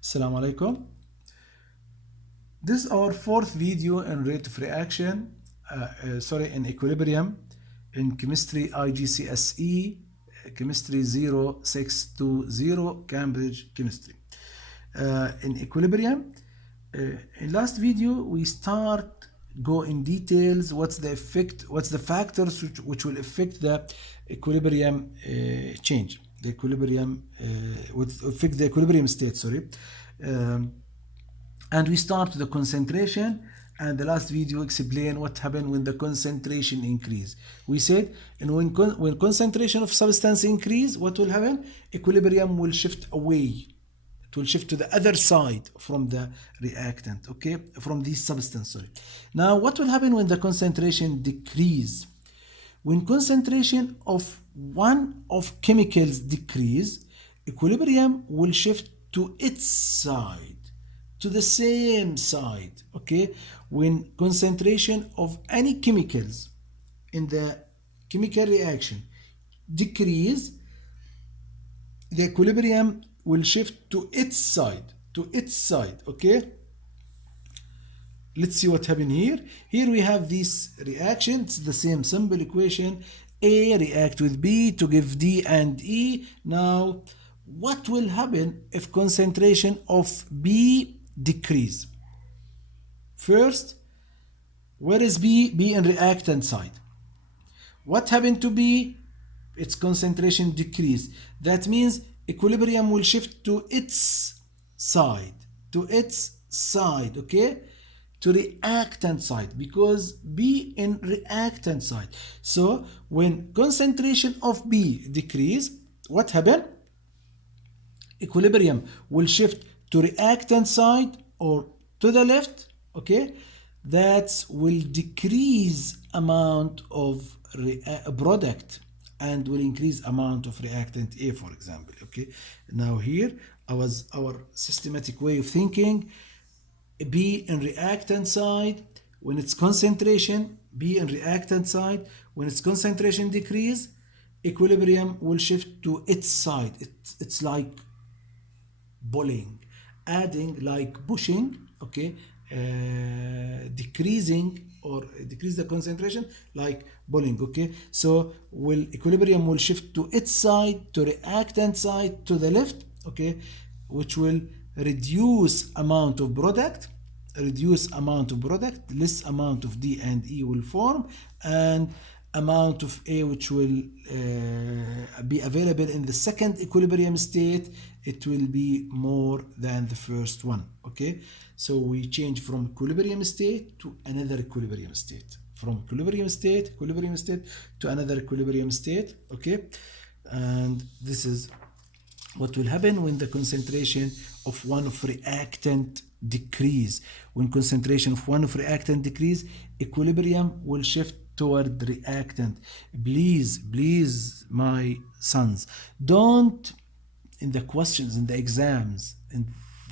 Assalamu alaikum. This is our fourth video in rate of reaction, in equilibrium in chemistry igcse, chemistry 0620, Cambridge chemistry. In equilibrium, in last video we go in details what's the effect, what's the factors which will affect the equilibrium change, the equilibrium would affect the equilibrium state, and we start the concentration, and the last video explain what happened when the concentration increase. We said, and when concentration of substance increase, what will happen? Equilibrium will shift away. It will shift to the other side from the reactant, okay, from this substance, Now, what will happen when the concentration decrease? When concentration of one of chemicals decrease, equilibrium will shift to its side, to the same side, okay? When concentration of any chemicals in the chemical reaction decrease, the equilibrium will shift to its side, okay? Let's see what happened here. Here we have this reaction. It's the same simple equation. A react with B to give D and E. Now, what will happen if concentration of B decrease? First, where is B? B in reactant side. What happened to B? Its concentration decrease. That means equilibrium will shift to its side, okay? To reactant side, because B in reactant side. So when concentration of B decrease, what happened? Equilibrium will shift to reactant side or to the left, okay? That will decrease amount of product and will increase amount of reactant A, for example, okay? Now here, our systematic way of thinking. B in reactant side, when its concentration, B in reactant side, when its concentration decrease, equilibrium will shift to its side. It's like pulling, adding like pushing, okay, decreasing or decrease the concentration like pulling, okay? So equilibrium will shift to its side, to reactant side, to the left, okay, which will reduce amount of product, less amount of D and E will form, and amount of A which will be available in the second equilibrium state, it will be more than the first one, okay? So we change from equilibrium state to another equilibrium state, from equilibrium state to another equilibrium state, okay? And this is what will happen when the concentration of one of reactant decrease. When concentration of one of reactant decrease, equilibrium will shift toward reactant. Please, my sons, don't, in the questions, in the exams,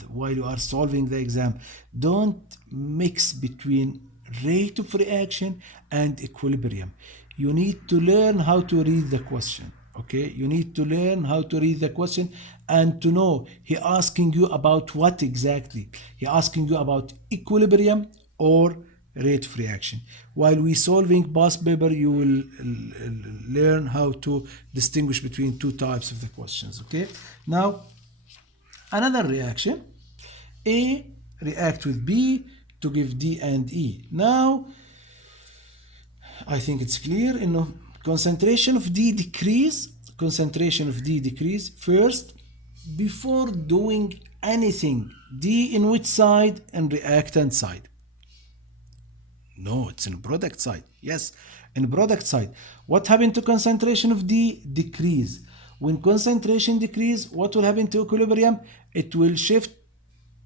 while you are solving the exam, don't mix between rate of reaction and equilibrium. You need to learn how to read the question. Okay, you need to learn how to read the question and to know he asking you about what exactly. He asking you about equilibrium or rate of reaction. While we solving past paper, you will learn how to distinguish between two types of the questions. Okay, now another reaction. A react with B to give D and E. Now I think it's clear. Concentration of D decrease. First, before doing anything, D in which side? In reactant side. No, it's in product side. Yes, in product side. What happened to concentration of D? Decrease. When concentration decrease, what will happen to equilibrium? It will shift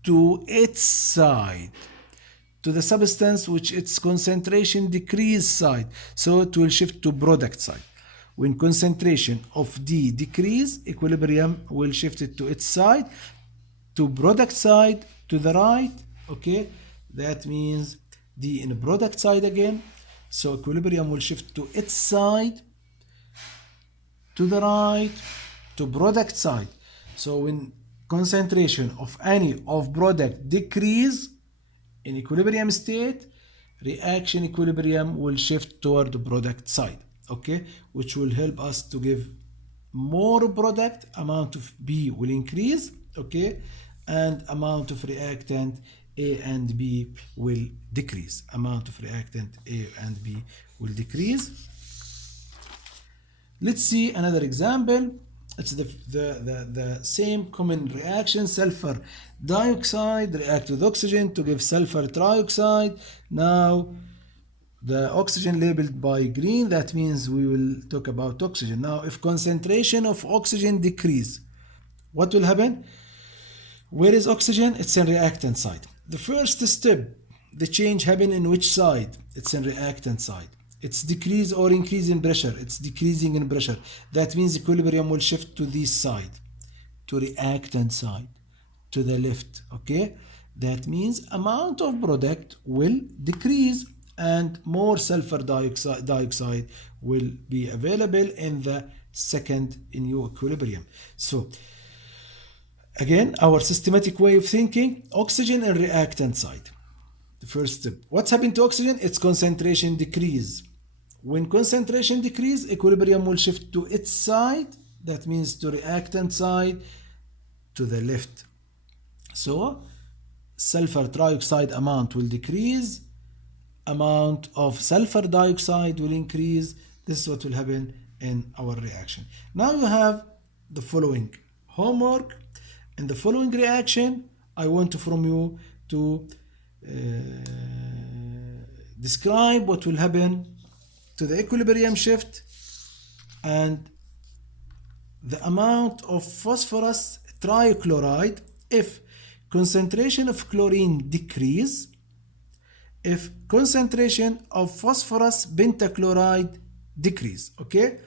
to its side, to the substance which its concentration decrease side. So it will shift to product side. When concentration of D decrease, equilibrium will shift it to its side, to product side, to the right, okay? That means D in product side again. So equilibrium will shift to its side, to the right, to product side. So when concentration of any of product decrease in equilibrium state, reaction equilibrium will shift toward the product side, okay, which will help us to give more product, amount of B will increase, okay, and amount of reactant A and B will decrease. Amount of reactant A and B will decrease. Let's see another example. It's the same common reaction. Sulfur dioxide react with oxygen to give sulfur trioxide. Now the oxygen labeled by green, that means we will talk about oxygen. Now if concentration of oxygen decrease, what will happen? Where is oxygen? It's in reactant side. The first step, the change happen in which side? It's in reactant side. It's decrease or increase in pressure. It's decreasing in pressure. That means equilibrium will shift to this side, to reactant side, to the left, okay? That means amount of product will decrease and more sulfur dioxide will be available in the second new equilibrium. So again, our systematic way of thinking, oxygen and reactant side. The first step. What's happened to oxygen? Its concentration decrease. When concentration decrease, equilibrium will shift to its side. That means to reactant side, to the left. So sulfur trioxide amount will decrease. Amount of sulfur dioxide will increase. This is what will happen in our reaction. Now you have the following homework. In the following reaction, I want from you to describe what will happen to the equilibrium shift and the amount of phosphorus trichloride if concentration of chlorine decrease, if concentration of phosphorus pentachloride decrease. Okay,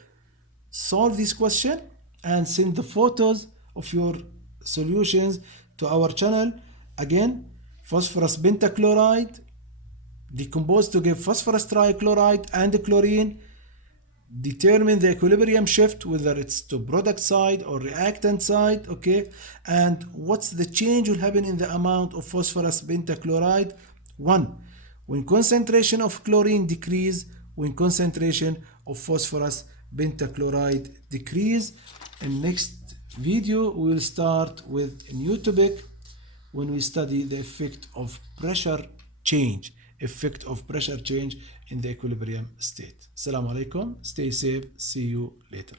solve this question and send the photos of your solutions to our channel. Again, phosphorus pentachloride decomposed to give phosphorus trichloride and chlorine. Determine the equilibrium shift, whether it's to product side or reactant side, okay? And what's the change will happen in the amount of phosphorus pentachloride? 1. When concentration of chlorine decrease, when concentration of phosphorus pentachloride decrease. In next video, we will start with a new topic when we study the effect of pressure change. Effect of pressure change in the equilibrium state. Assalamu alaikum. Stay safe. See you later.